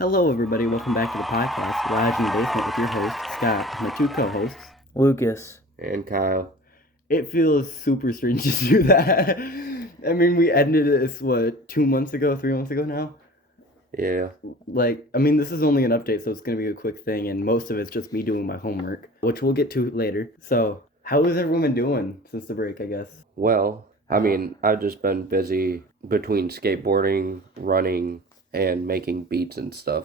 Hello, everybody. Welcome back to the podcast, Lodge in the Basement, with your host, Scott, and my two co-hosts, Lucas. And Kyle. It feels super strange to do that. I mean, we ended this, 3 months ago now? Yeah. This is only an update, so it's going to be a quick thing, and most of it's just me doing my homework, which we'll get to later. So, how has everyone been doing since the break, I guess? Well, I've just been busy between skateboarding, running, and making beats and stuff.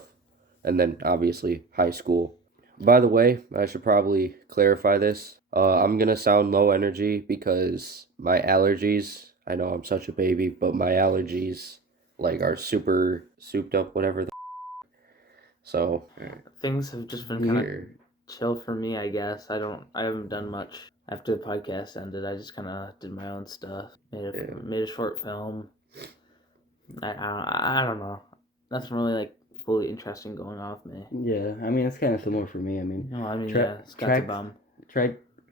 And then, obviously, high school. By the way, I should probably clarify this. I'm going to sound low energy because my allergies, I know I'm such a baby, but my allergies, are super souped up, whatever the So, Things have just been kind of chill for me, I guess. I haven't done much after the podcast ended. I just kind of did my own stuff. Made a short film. I don't know. Nothing really fully interesting going on with me. Yeah, it's kind of similar for me. It's got to bum.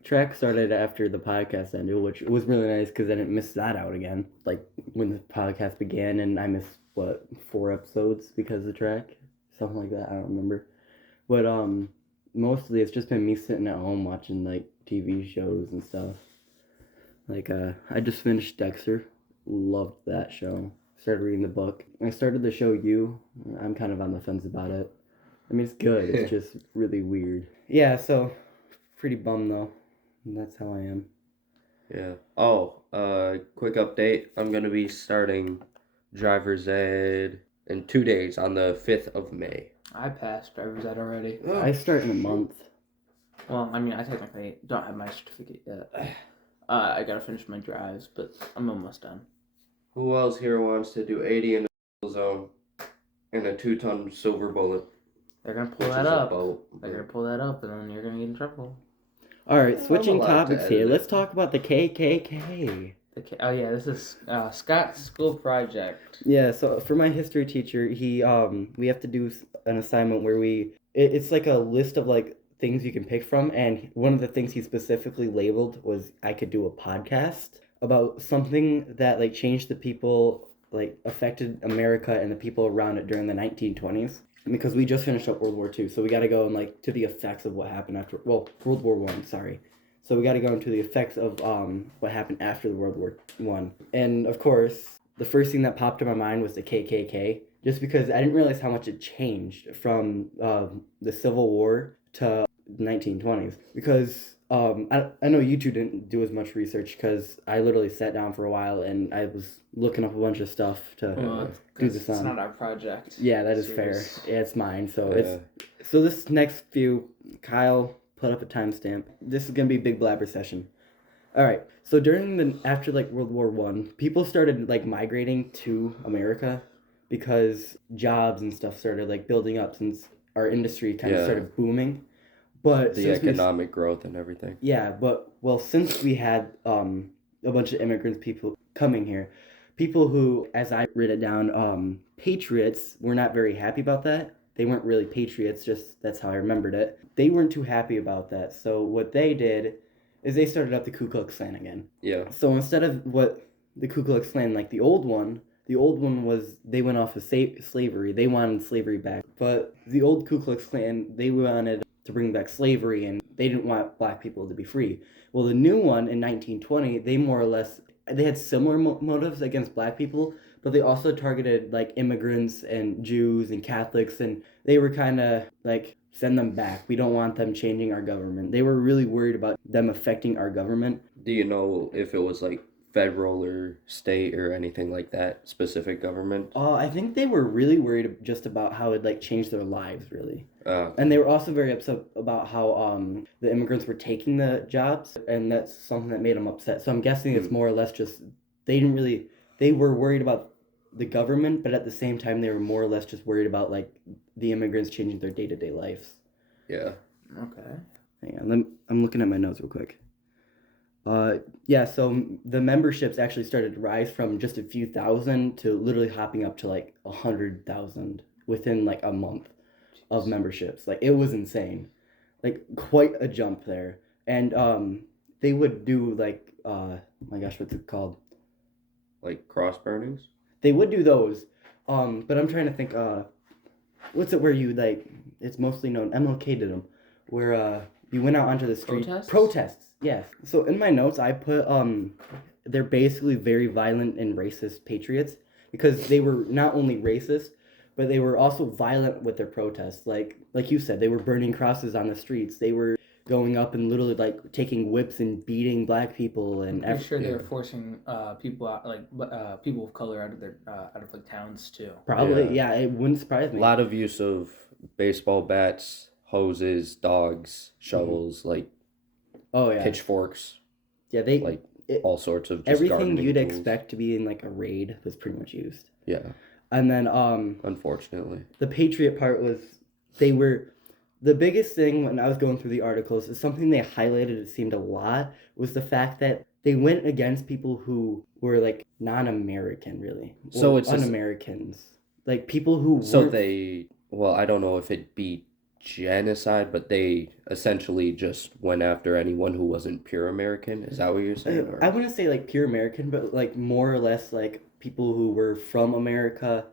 Track started after the podcast ended, which was really nice because I didn't miss that out again. Like when the podcast began, and I missed 4 episodes because of track, something like that. I don't remember, but mostly it's just been me sitting at home watching TV shows and stuff. I just finished Dexter, loved that show. Started reading the book. I started the show You. I'm kind of on the fence about it. It's good. It's just really weird. Yeah, so pretty bummed though. That's how I am. Yeah. Oh, quick update. I'm going to be starting driver's ed in 2 days on the 5th of May. I passed driver's ed already. I start in a month. Well, I technically don't have my certificate yet. I gotta finish my drives, but I'm almost done. Who else here wants to do 80 in the zone and a 2-ton silver bullet? They're gonna pull that up. They're gonna pull that up, and then you're gonna get in trouble. All right, switching topics here. Let's talk about the KKK. Oh yeah, this is Scott's school project. Yeah, so for my history teacher, we have to do an assignment where it's like a list of things you can pick from, and one of the things he specifically labeled was I could do a podcast about something that changed the people, affected America and the people around it during the 1920s. Because we just finished up World War II, so we got to go and to the effects of what happened after. Well, World War I, sorry. So we got to go into the effects of what happened after the World War I. And of course, the first thing that popped in my mind was the KKK, just because I didn't realize how much it changed from the Civil War to the 1920s. Because I know you two didn't do as much research because I literally sat down for a while and I was looking up a bunch of stuff to do this on. It's not our project. Yeah, that is fair. Yeah, it's mine. So so this next few, Kyle put up a timestamp. This is gonna be a big blabber session. All right. So after World War I, people started migrating to America because jobs and stuff started building up since our industry kind of started booming. But the economic growth and everything. Yeah, but since we had a bunch of immigrants, people coming here, people who, as I wrote it down, patriots were not very happy about that. They weren't really patriots, just that's how I remembered it. They weren't too happy about that. So what they did is they started up the Ku Klux Klan again. Yeah. So instead of what the Ku Klux Klan, the old one was they went off of slavery. They wanted slavery back. But the old Ku Klux Klan, they wanted to bring back slavery, and they didn't want black people to be free. Well, the new one in 1920, they more or less, they had similar motives against black people, but they also targeted immigrants and Jews and Catholics, and they were kind of send them back. We don't want them changing our government. They were really worried about them affecting our government. Do you know if it was federal or state or anything like that, specific government? I think they were really worried just about how it changed their lives, really. Okay. And they were also very upset about how the immigrants were taking the jobs, and that's something that made them upset. So I'm guessing it's more or less just they were worried about the government, but at the same time they were more or less just worried about the immigrants changing their day-to-day lives. Yeah. Okay. Hang on, I'm looking at my notes real quick. So the memberships actually started to rise from just a few thousand to literally hopping up to 100,000 within a month of memberships. It was insane, quite a jump there. And they would do my gosh, what's it called? Cross burnings? They would do those, but I'm trying to think. what's it where you like? It's mostly known. MLK did them, where you went out onto the street. Protests. Yes. So in my notes, I put they're basically very violent and racist patriots because they were not only racist, but they were also violent with their protests. Like you said, they were burning crosses on the streets. They were going up and literally like taking whips and beating black people and. I'm sure they were forcing people out, like people of color out of their out of like towns too. Probably, yeah. It wouldn't surprise me. A lot of use of baseball bats, hoses, dogs, shovels, like pitchforks. Yeah, all sorts of just everything you'd tools. Expect to be in like a raid was pretty much used. Yeah. And then unfortunately, the patriot part was they were the biggest thing when I was going through the articles is something they highlighted, it seemed a lot, was the fact that they went against people who were like non-American, really. So it's un-Americans. Like people who I don't know if it'd be genocide, but they essentially just went after anyone who wasn't pure American. Is that what you're saying? I wouldn't say like pure American, but like more or less like people who were from America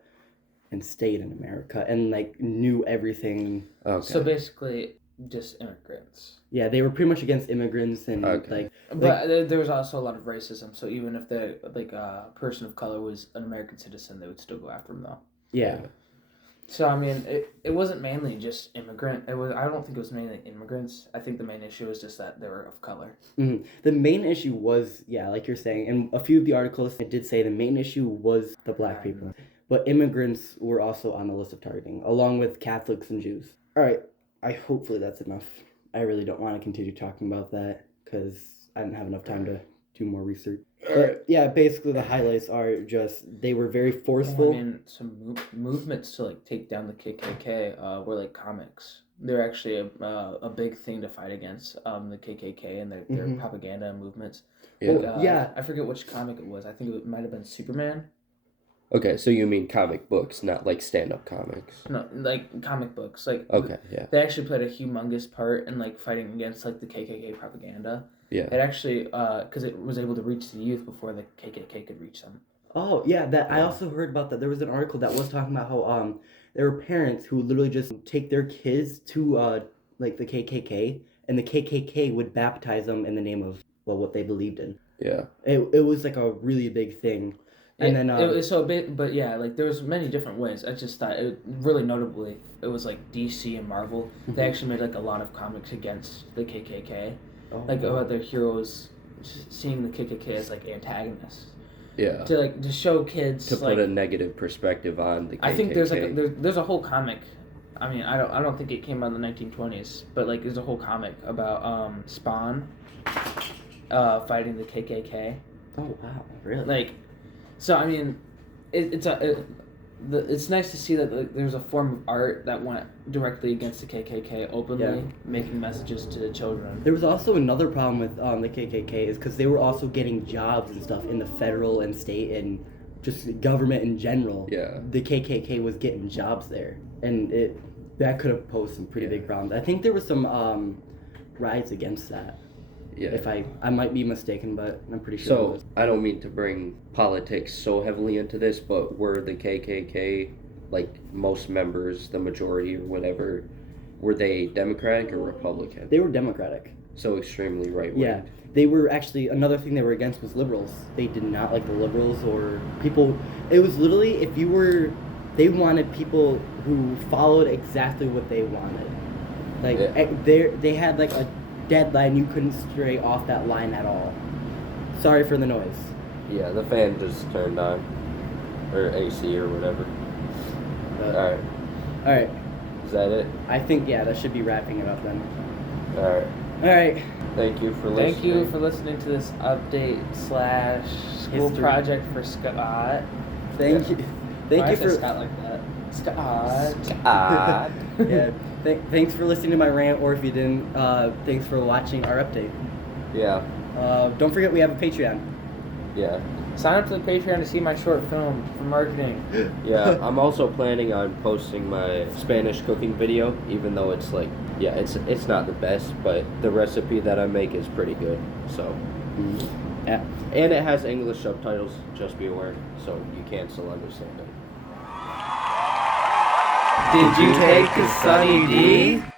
and stayed in America and like knew everything. Okay. So basically just immigrants. Yeah, they were pretty much against immigrants and But there was also a lot of racism, so even if the like a person of color was an American citizen, they would still go after him though. Yeah. So I mean, it wasn't mainly just immigrant. I don't think it was mainly immigrants. I think the main issue was just that they were of color. Mm-hmm. The main issue was, like you're saying, and a few of the articles did say the main issue was the black people, but immigrants were also on the list of targeting, along with Catholics and Jews. All right, hopefully that's enough. I really don't want to continue talking about that because I didn't have enough time to do more research. But yeah, basically the highlights are just they were very forceful. I mean, some movements to like take down the KKK were like comics. They're actually a big thing to fight against the KKK and their propaganda movements. Yeah. I forget which comic it was. I think it might have been Superman. Okay, so you mean comic books, not like stand-up comics. No, like comic books. Like okay, yeah. They actually played a humongous part in like fighting against like the KKK propaganda. Yeah. It actually, because it was able to reach the youth before the KKK could reach them. Oh, yeah, I also heard about that. There was an article that was talking about how there were parents who would literally just take their kids to like the KKK, and the KKK would baptize them in the name of what they believed in. Yeah. It was like a really big thing. And then it was so big, but yeah, like there was many different ways. I just thought really notably it was like DC and Marvel. They actually made like a lot of comics against the KKK. About their heroes seeing the KKK as like antagonists. Yeah. To show kids to put a negative perspective on the KKK. I think there's like there's a whole comic. I mean, I don't think it came out in the 1920s, but like there's a whole comic about Spawn fighting the KKK. Oh wow, really? Like, so I mean, it's nice to see that there's a form of art that went directly against the KKK openly, making messages to children. There was also another problem with the KKK is because they were also getting jobs and stuff in the federal and state and just government in general. Yeah. The KKK was getting jobs there, and that could have posed some pretty big problems. I think there was some riots against that. Yeah. If I might be mistaken, but I'm pretty sure. So, I don't mean to bring politics so heavily into this, but were the KKK, like most members, the majority or whatever, were they Democratic or Republican? They were Democratic. So extremely right-wing. Yeah. They were actually, another thing they were against was liberals. They did not like the liberals or people. It was literally, they wanted people who followed exactly what they wanted. Like, they had like a deadline, you couldn't stray off that line at all. Sorry for the noise. Yeah, the fan just turned on. Or AC or whatever. Alright. Is that it? I think, that should be wrapping it up then. Alright. Thank you for listening. Thank you for listening to this update / school project for Scott. Thank you. Thank you for Scott like that. Scott. Yeah. Thanks for listening to my rant, or if you didn't, thanks for watching our update. Yeah. Don't forget we have a Patreon. Yeah. Sign up to the Patreon to see my short film for marketing. Yeah, I'm also planning on posting my Spanish cooking video, even though it's like, it's not the best, but the recipe that I make is pretty good, so. Yeah. And it has English subtitles, just be aware, so you can still understand it. Did you take the Sunny D?